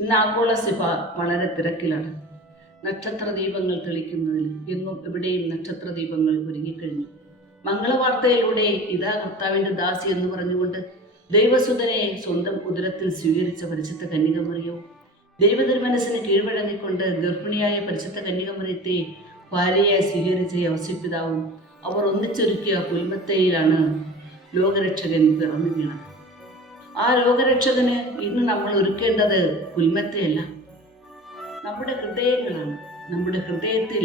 ഇന്ന് ആഗോള സഭ വളരെ തിരക്കിലാണ്. നക്ഷത്ര ദീപങ്ങൾ തെളിക്കുന്നതിൽ എങ്ങും എവിടെയും നക്ഷത്ര ദീപങ്ങൾ ഒരുങ്ങിക്കഴിഞ്ഞു. മംഗളവാർത്തയിലൂടെ ഇതാ കർത്താവിൻ്റെ ദാസി എന്ന് പറഞ്ഞുകൊണ്ട് ദൈവസുതനെ സ്വന്തം ഉദരത്തിൽ സ്വീകരിച്ച പരിശുദ്ധ കന്യകമറിയോ, ദൈവതിരുമനസ്സിന് കീഴ്വഴങ്ങിക്കൊണ്ട് ഗർഭിണിയായ പരിശുദ്ധ കന്യകമറിയത്തെ ഭാര്യയായി സ്വീകരിച്ച ഔസേപ്പിതാവും അവർ ഒന്നിച്ചൊരുക്കിയ പുൽമത്തയിലാണ് ലോകരക്ഷകൻ പിറന്നു വീണത്. ആ ലോകരക്ഷകന് ഇന്ന് നമ്മൾ ഒരുക്കേണ്ടത് പുൽമത്തയല്ല, നമ്മുടെ ഹൃദയങ്ങളാണ്. നമ്മുടെ ഹൃദയത്തിൽ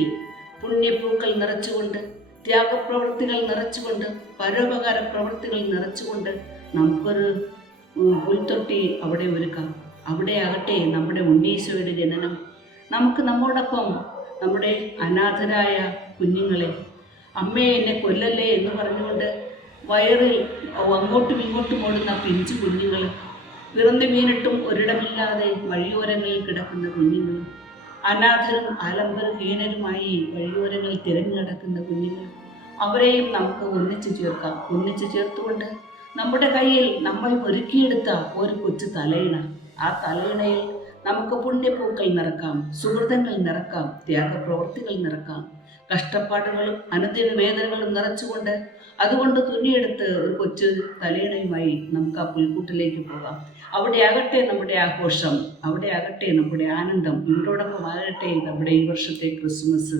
പുണ്യപ്പൂക്കൾ നിറച്ചുകൊണ്ട്, ത്യാഗപ്രവൃത്തികൾ നിറച്ചുകൊണ്ട്, പരോപകാര പ്രവൃത്തികൾ നിറച്ചുകൊണ്ട് നമുക്കൊരു പുൽത്തൊട്ടി അവിടെ ഒരുക്കാം. അവിടെ ആകട്ടെ നമ്മുടെ ഉണ്ണീശോയുടെ ജനനം. നമുക്ക് നമ്മോടൊപ്പം നമ്മുടെ അനാഥരായ കുഞ്ഞുങ്ങളെ, അമ്മയെ എന്നെ കൊല്ലല്ലേ എന്ന് പറഞ്ഞുകൊണ്ട് വയറിൽ അങ്ങോട്ടും ഇങ്ങോട്ടും ഓടുന്ന പിഞ്ചു കുഞ്ഞുങ്ങൾ, പിറന്നു വീണിട്ടും ഒരിടമില്ലാതെ വഴിയോരങ്ങളിൽ കിടക്കുന്ന കുഞ്ഞുങ്ങൾ, അനാഥരും ആലംബരഹീനരുമായി വഴിയോരങ്ങളിൽ തിരഞ്ഞു നടക്കുന്ന കുഞ്ഞുങ്ങൾ, അവരെയും നമുക്ക് ഒന്നിച്ചു ചേർക്കാം. ഒന്നിച്ചു ചേർത്തുകൊണ്ട് നമ്മുടെ കയ്യിൽ നമ്മൾ ഒരുക്കിയെടുത്ത ഒരു കൊച്ചു തലയിണ, ആ തലയിണയിൽ നമുക്ക് പുണ്യപ്പൂക്കൾ നിറക്കാം, സുഹൃതങ്ങൾ നിറക്കാം, ത്യാഗപ്രവൃത്തികൾ നിറക്കാം, കഷ്ടപ്പാടുകളും അനുദിന വേദനകളും നിറച്ചുകൊണ്ട് അതുകൊണ്ട് തുന്നിയെടുത്ത് ഒരു കൊച്ചു തലയിണയുമായി നമുക്ക് ആ പുൽക്കൂട്ടിലേക്ക് പോകാം. അവിടെ ആകട്ടെ നമ്മുടെ ആഘോഷം, അവിടെ ആകട്ടെ നമ്മുടെ ആനന്ദം. ഇവരോടൊപ്പം ആകട്ടെ നമ്മുടെ ഈ വർഷത്തെ ക്രിസ്മസ്.